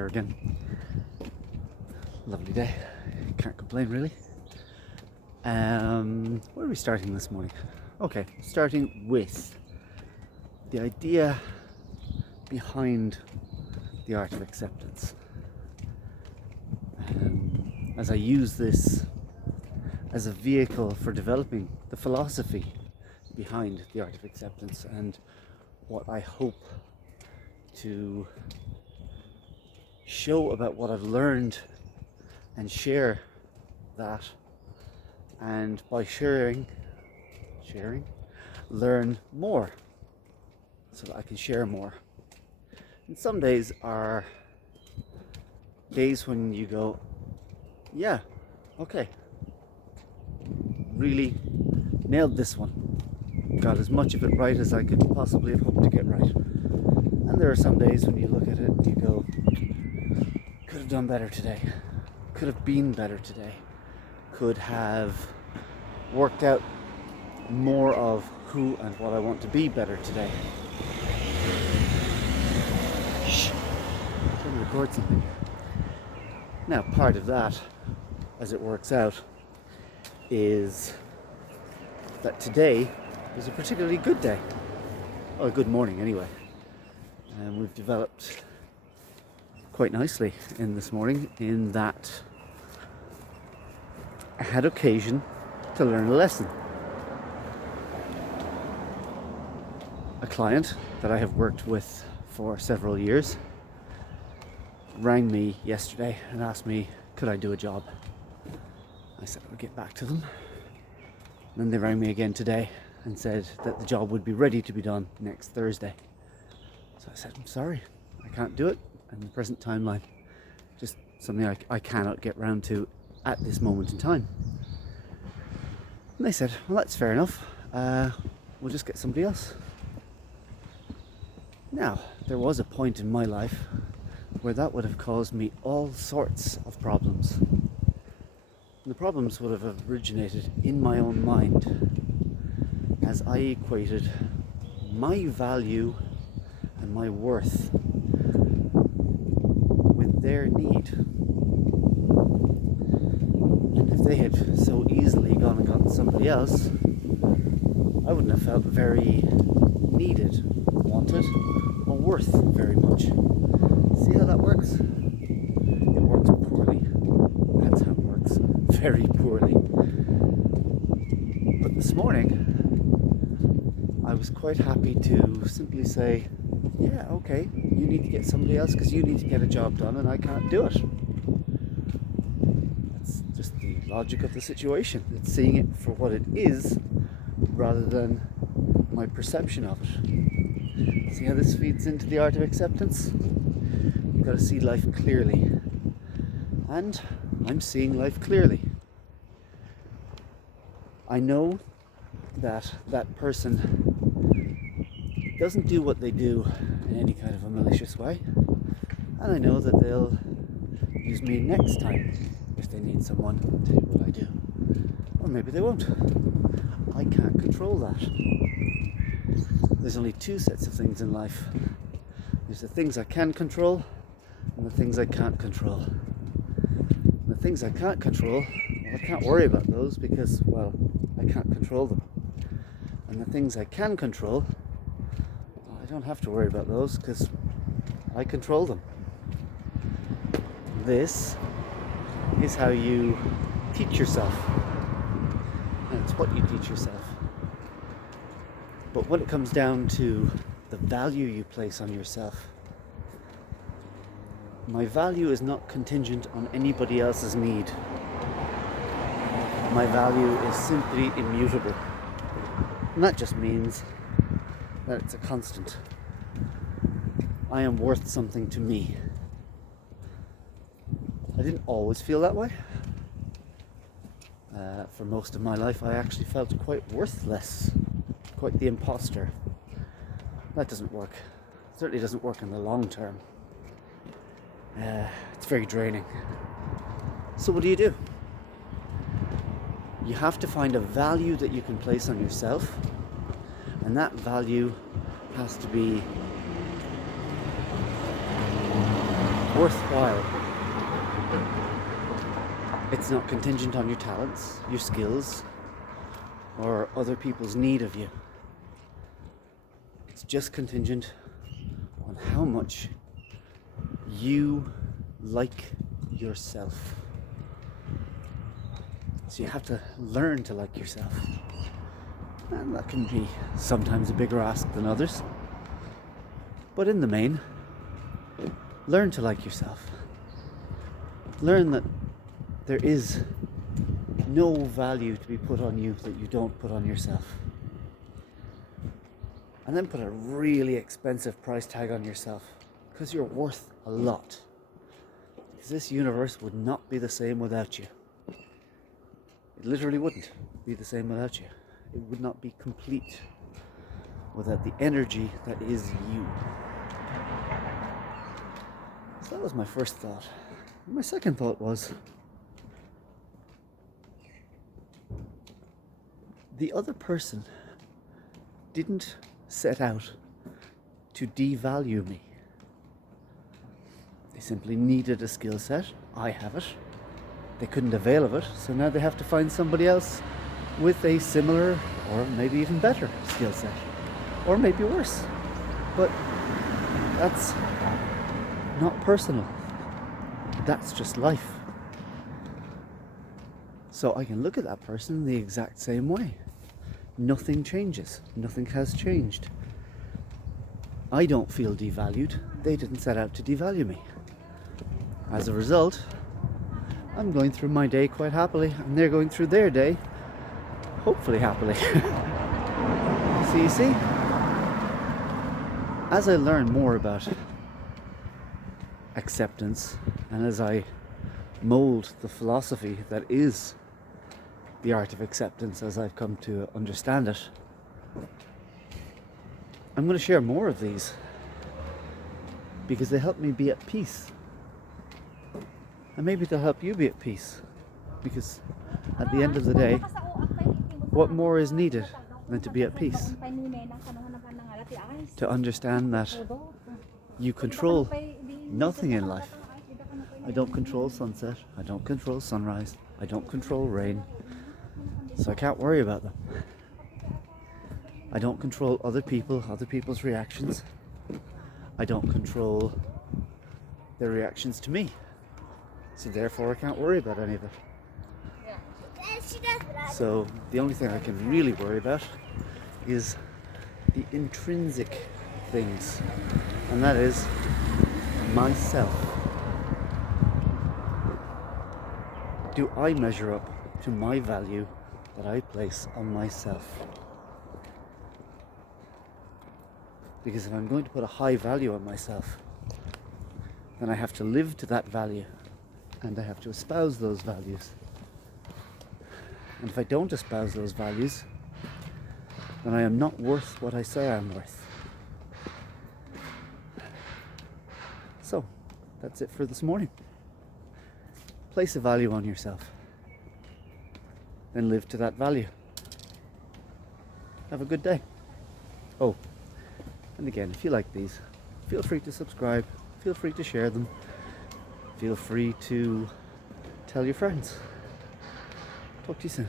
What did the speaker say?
here again. Lovely day. Can't complain really. Where are we starting this morning? Okay, starting with the idea behind the art of acceptance. As I use this as a vehicle for developing the philosophy behind the art of acceptance and what I hope to show about what I've learned and share that, and by sharing, learn more so that I can share more. And some days are days when you go, yeah, okay, really nailed this one, got as much of it right as I could possibly have hoped to get right. And there are some days when you look at it and you go, could have done better today, could have been better today, could have worked out more of who and what I want to be better today. Shh, I'm trying to record something. Now, part of that, as it works out, is that today was a particularly good day. Well, a good morning anyway. And we've developed quite nicely in this morning in that I had occasion to learn a lesson. A client that I have worked with for several years rang me yesterday and asked me, could I do a job? I said I would get back to them. Then they rang me again today and said that the job would be ready to be done next Thursday. So I said, I'm sorry, I can't do it in the present timeline. Just something I cannot get round to at this moment in time. And they said, well, that's fair enough. We'll just get somebody else. Now, there was a point in my life where that would have caused me all sorts of problems. And the problems would have originated in my own mind as I equated my value and my worth with their need. And if they had so easily gone and gotten somebody else, I wouldn't have felt very needed, wanted, or worth very much. See how that works? It works poorly. That's how it works. Very poorly. But this morning, I was quite happy to simply say, yeah, okay, you need to get somebody else because you need to get a job done and I can't do it. That's just the logic of the situation. It's seeing it for what it is rather than my perception of it. See how this feeds into the art of acceptance? You've got to see life clearly. And I'm seeing life clearly. I know that that person doesn't do what they do in any kind of a malicious way. And I know that they'll use me next time if they need someone to do what I do. Or maybe they won't. I can't control that. There's only two sets of things in life. There's the things I can control and the things I can't control. And the things I can't control, well, I can't worry about those because, well, I can't control them. And the things I can control, well, I don't have to worry about those because I control them. This is how you teach yourself. And it's what you teach yourself. But when it comes down to the value you place on yourself, my value is not contingent on anybody else's need. My value is simply immutable. And that just means that it's a constant. I am worth something to me. I didn't always feel that way. For most of my life, I actually felt quite worthless. Quite the imposter. That doesn't work. It certainly doesn't work in the long term. It's very draining. So what do? You have to find a value that you can place on yourself, and that value has to be worthwhile. It's not contingent on your talents, your skills, or other people's need of you. It's just contingent on how much you like yourself. So you have to learn to like yourself. And that can be sometimes a bigger ask than others. But in the main, learn to like yourself. Learn that there is no value to be put on you that you don't put on yourself. And then put a really expensive price tag on yourself, because you're worth a lot. Because this universe would not be the same without you. It literally wouldn't be the same without you. It would not be complete without the energy that is you. So that was my first thought. My second thought was, the other person didn't set out to devalue me. They simply needed a skill set. I have it. They couldn't avail of it, so now they have to find somebody else with a similar or maybe even better skill set, or maybe worse. But that's not personal. That's just life. So I can look at that person the exact same way. Nothing changes. Nothing has changed. I don't feel devalued. They didn't set out to devalue me. As a result, I'm going through my day quite happily, and they're going through their day hopefully happily. So you see, as I learn more about acceptance, and as I mold the philosophy that is the art of acceptance as I've come to understand it, I'm going to share more of these because they help me be at peace. And maybe they'll help you be at peace, because at the end of the day, what more is needed than to be at peace? To understand that you control nothing in life. I don't control sunset, I don't control sunrise, I don't control rain, so I can't worry about them. I don't control other people, other people's reactions. I don't control their reactions to me, so therefore I can't worry about any of it. So the only thing I can really worry about is the intrinsic things, and that is myself. Do I measure up to my value that I place on myself? Because if I'm going to put a high value on myself, then I have to live to that value, and I have to espouse those values. And if I don't espouse those values, then I am not worth what I say I'm worth. So, that's it for this morning. Place a value on yourself, then live to that value. Have a good day. Oh, and again, if you like these, feel free to subscribe, feel free to share them, feel free to tell your friends. Talk to you soon.